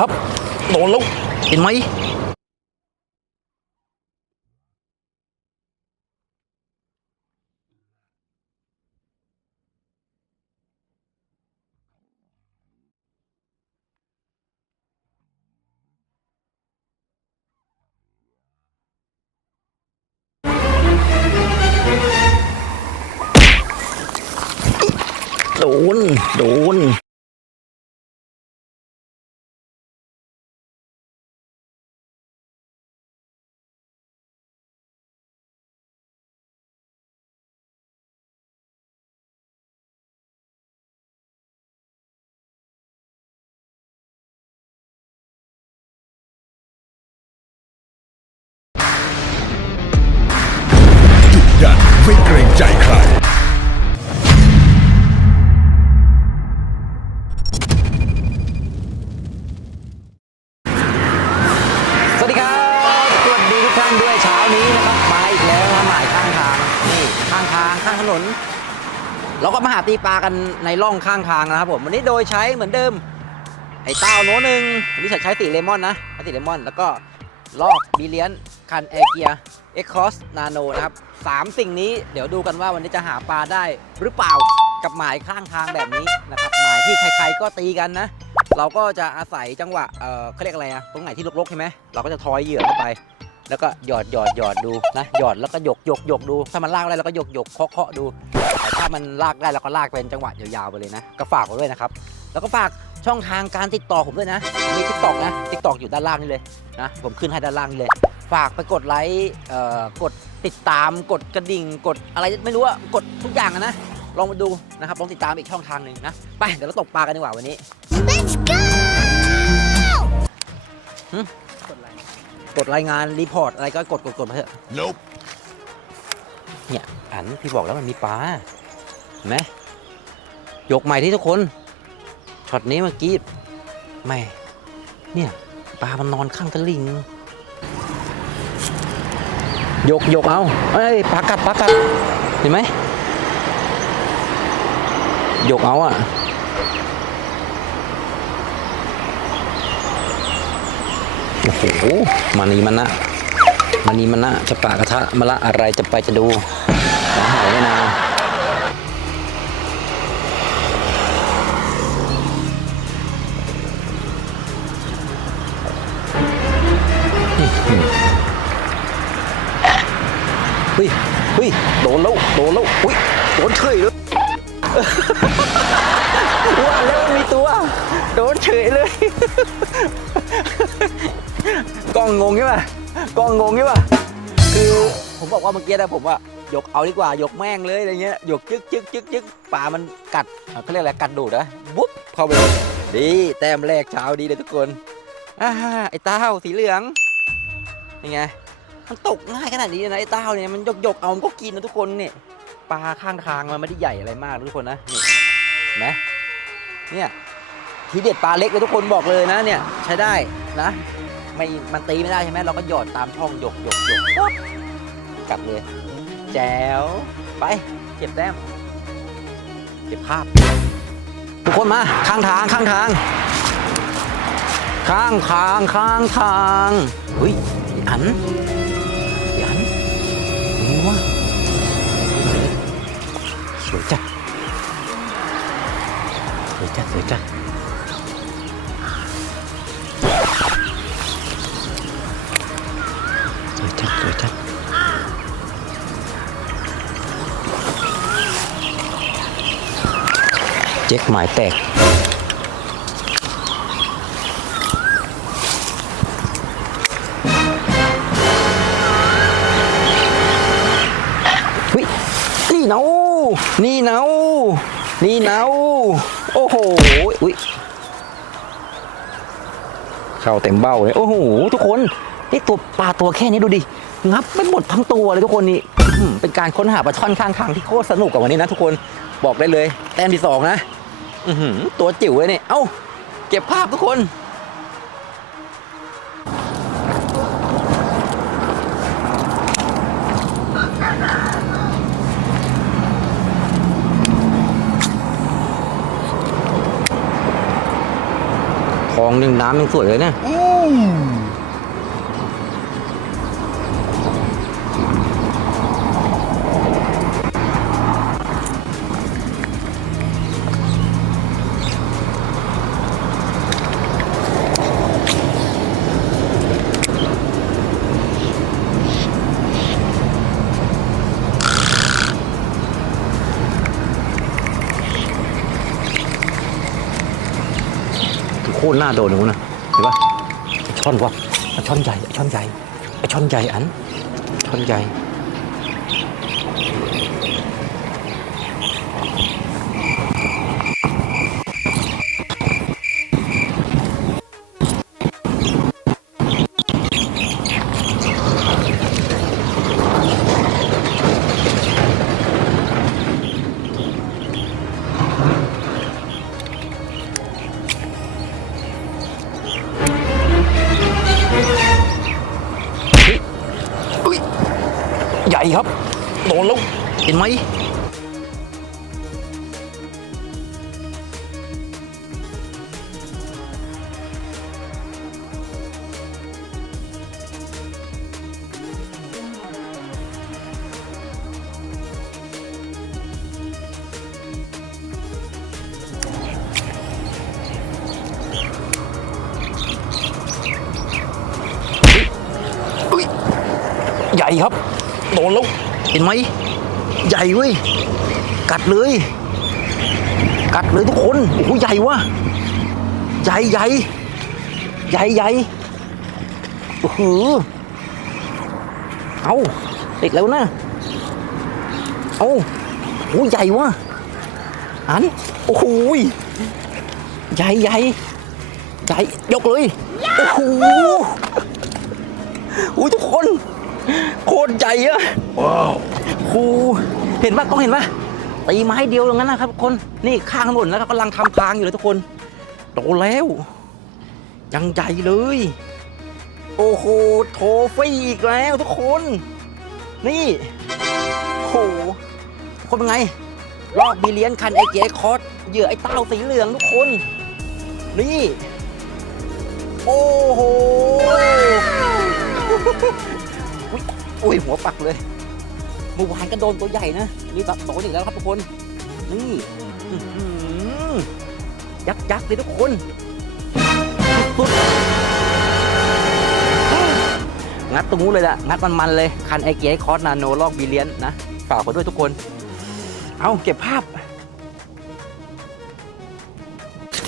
ครับ โดนแล้ว เห็นไหมโดน โดน ถนน เราก็มาหาตีปลากันในร่องข้างทางนะครับผมวันนี้โดยใช้เหมือนเดิม ไอ้เต้าโน้หนึ่งวันนี้ใช้สีเลมอนนะสีเลมอน แล้วก็ลอกบีเลียนคันแอร์เกียเอ็กคอสนาโนนะครับสามสิ่งนี้เดี๋ยวดูกันว่าวันนี้จะหาปลาได้หรือเปล่ากับหมายข้างทางแบบนี้นะครับหมายที่ใครๆก็ตีกันนะ เราก็จะอาศัยจังหวะเออเขาเรียกอะไรอะตรงไหนที่รกๆใช่ไหมเราก็จะทอยเหยื่อเข้าไป แล้วก็หยอดหยอดหยอดดูนะหยอดแล้วก็หยกหยกหยกดู ถ้ามันลากได้เราก็หยกหยกเคาะเคาะดูแต่ถ้ามันลากได้เราก็ลากเป็นจังหวะยาวๆไปเลยนะ ก็ฝากไว้ด้วยนะครับ แล้วก็ฝากช่องทางการติดต่อผมด้วยนะ มีทิกตอกนะทิกตอกอยู่ด้านล่างนี่เลยนะผมขึ้นให้ด้านล่างนี่เลย ฝากไปกดไลค์เอ่อกดติดตามกดกระดิ่งกดอะไรไม่รู้อะกดทุกอย่างอะนะลองมาดูนะครับลองติดตามอีกช่องทางหนึ่งนะไปเดี๋ยวเราตกปลากันดีกว่าวันนี้ Let's go! กดรายงานรีพอร์ตอะไรก็กดกดกดมาเถอะ Nope เนี่ยอันพี่บอกแล้วมันมีปลาเห็นไหมยกใหม่ที่ทุกคนช็อตนี้เมื่อกี้ไม่เนี่ยปลามันนอนข้างตะลิงยกยกเอาเอ้ยปลากัดปลากัดเห็นไหมยกเอาอะ โอ้โหมานีมันนะมานีมันนะจะปากระทะมะละอะไรจะไปจะดูหาหายไม่นานเฮ้ยเฮ้ยโดนแล้วโดนแล้วอุ้ยโดนเฉยเลยว่าแล้วมันมีตัว โดนเฉยเลย กล้องงงใช่ป่ะกล้องงงใช่ป่ะคือผมบอกว่าเมื่อกี้นะผมว่ายกเอาดีกว่ายกแม่งเลยอะไรเงี้ยยกจึ๊กจึ๊กจึ๊กจึ๊กป่ามันกัดเขาเรียกอะไรกัดดูดนะบุ๊บเข้าไปเลยดีแต้มแรกเช้าดีเลยทุกคนอ่าไอ้เต้าสีเหลืองยังไงมันตกง่ายขนาดนี้นะไอ้เต้าเนี่ยมันยกยกเอามันก็กินนะทุกคนเนี่ยปลาข้างทางมันไม่ได้ใหญ่อะไรมากทุกคนนะนี่เห็นไหมเนี่ยทีเด็ดปลาเล็กเลยทุกคนบอกเลยนะเนี่ยใช้ได้นะ ไม่มันตีไม่ได้ใช่ไหมเราก็หยอดตามช่องหยกหยกหยกปุ๊บกลับเลยแจ๋วไปเก็บแต้มเก็บภาพ ทุกคนมาข้างทางข้างทาง ข้างทางข้างทางเฮ้ยไอ้อันไอ้อันนี่วะสวยจัดสวยจัดสวยจัด สวยจัดเจ๊กหมายแตกวินี่เนานี่เนานี่เนาโอ้โห อุ้ย เข้าเต็มเบ้าเลย โอ้โห ทุกคน นี่ตัวปลาตัวแค่นี้ดูดิ งับไม่หมดทั้งตัวเลยทุกคนนี่เป็นการค้นหาปลาช่อนข้างทางที่โคตรสนุกกับวันนี้นะทุกคนบอกได้เลย แต้มที่สองนะตัวจิ๋วเลยเนี่ยเอ้า เก็บภาพทุกคนองหนึ่งน้ำยังสวยเลยเนี่ย ตรน่าโดนหนูนะเห็นปะไอ้ช่อนวะไอ้ช่อนใหญ่ไอ้ช่อนใหญ่ไอ้ช่อนใหญ่อันช่อนใหญ่ ครับ โดนแล้ว เห็นไหม โดนแล้ว เห็นไหม ใหญ่เว้ย กัดเลย กัดเลยทุกคน โอ้โห ใหญ่วะใหญ่ใหญ่ใหญ่ใหญ่โอ้โหเอาติดแล้วนะ เอาโอ้โหใหญ่วะอัน โอ้โห ใหญ่ใหญ่ใหญ่ ยกเลย โอ้โหโอ้ยทุกคน โคตรใหญ่อะว้าวโหเห็นปะกล้องเห็นปะตีไม้เดียวอย่างนั้นนะครับทุกคนนี่ข้างถนนนะครับกำลังทำพางอยู่เลยทุกคนโตแล้วยังใหญ่เลย โอ้โหโทฟี่อีกแล้วทุกคน นี่โหคนเป็นไงลอกบีเลียนคันไอเจคอสเหยื่อไอ้เต้าสีเหลืองทุกคน นี่ โอ้โห อุ้ยหัวปักเลยเมื่อวานก็โดนตัวใหญ่นะนี่ตัดโดอีกแล้วครับทุกคน นี่ยักษ์ยักษ์เลยทุกคนสุดงัดตรงนู้นเลยละงัดมัน ๆ เลย คันไอเกียคอสนาโนลอกบีเลียนนะฝากไว้ด้วยทุกคน เอาเก็บภาพ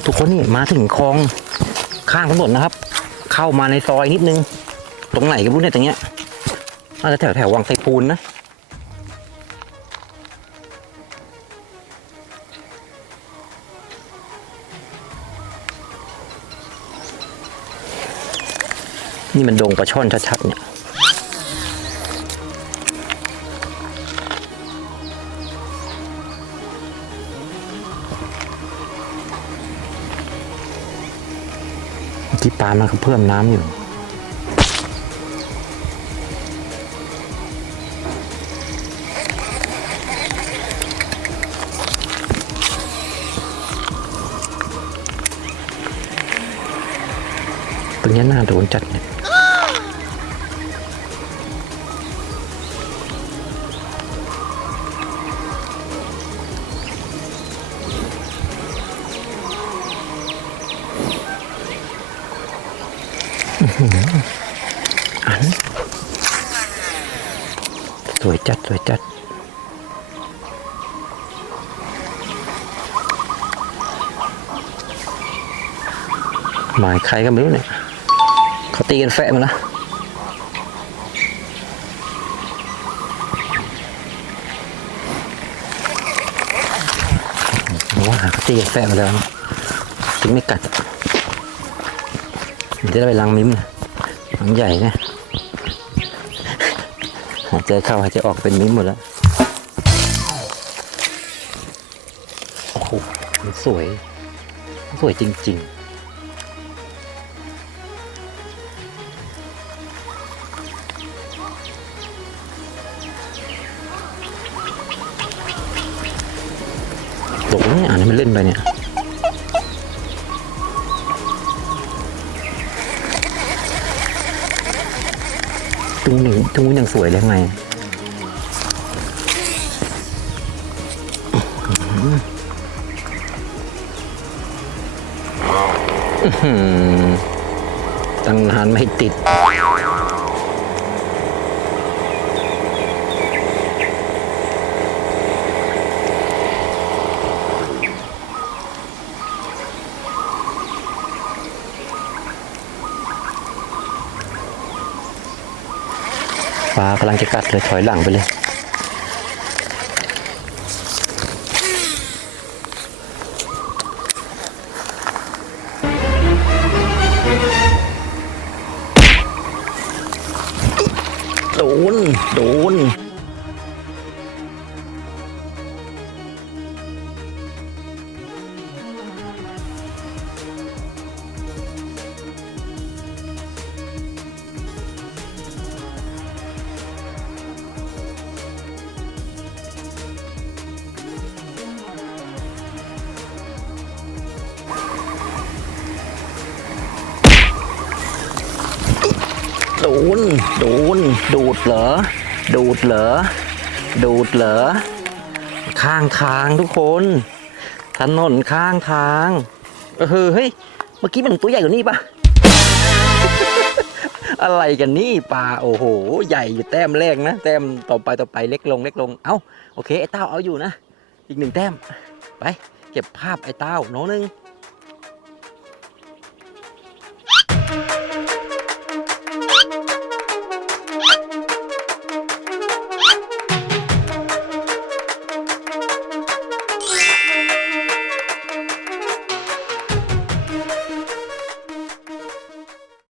ทุกคนนี่มาถึงคลองข้างถนนนะครับ เข้ามาในซอยนิดนึง ตรงไหนกันรู้เนี่ยตรงเนี้ย น่าจะแถวแถววังไซปูนนะ นี่มันดงปลาช่อนชัดๆเนี่ยที่ปลามันก็เพิ่มน้ำอยู่ ตรงนี้น่าโดนจัดเนี่ยอ๋ออัน สวยจัด สวยจัดหมายใครก็ไม่รู้เนี่ย เขาตีกันแฟะมาแล้วผมว่าหาเขาตีกันแฟะมาแล้วนะถึงไม่กัดอะมันจะได้ไปลังมิ้มนะลังใหญ่นะหายใจเข้าหายใจออกเป็นมิ้มหมดแล้วโอ้โหมันสวย สวยจริง ๆ บอกว่าไม่อ่านให้มันเล่นไปเนี่ยตรงหนึ่งตรงนู้นยังสวยเลยไงตั้งนานไม่ติด ฟ้ากำลังจะกัดเลยถอยหลังไปเลย ดูนโดนดูดเหรอ ดูดเหรอ ดูดเหรอ ข้างทางทุกคน ถนนข้างทาง เออเฮ้ย เมื่อกี้มันตัวใหญ่กว่านี้ปะอะไรกันนี่ปลาโอ้โห ใหญ่อยู่แต้มแรกนะ แต้มต่อไปต่อไปเล็กลงเล็กลง เอ้าโอเคไอ้เต้าเอาอยู่นะ อีกหนึ่งแต้ม ไป เก็บภาพไอ้เต้าน้องหนึ่ง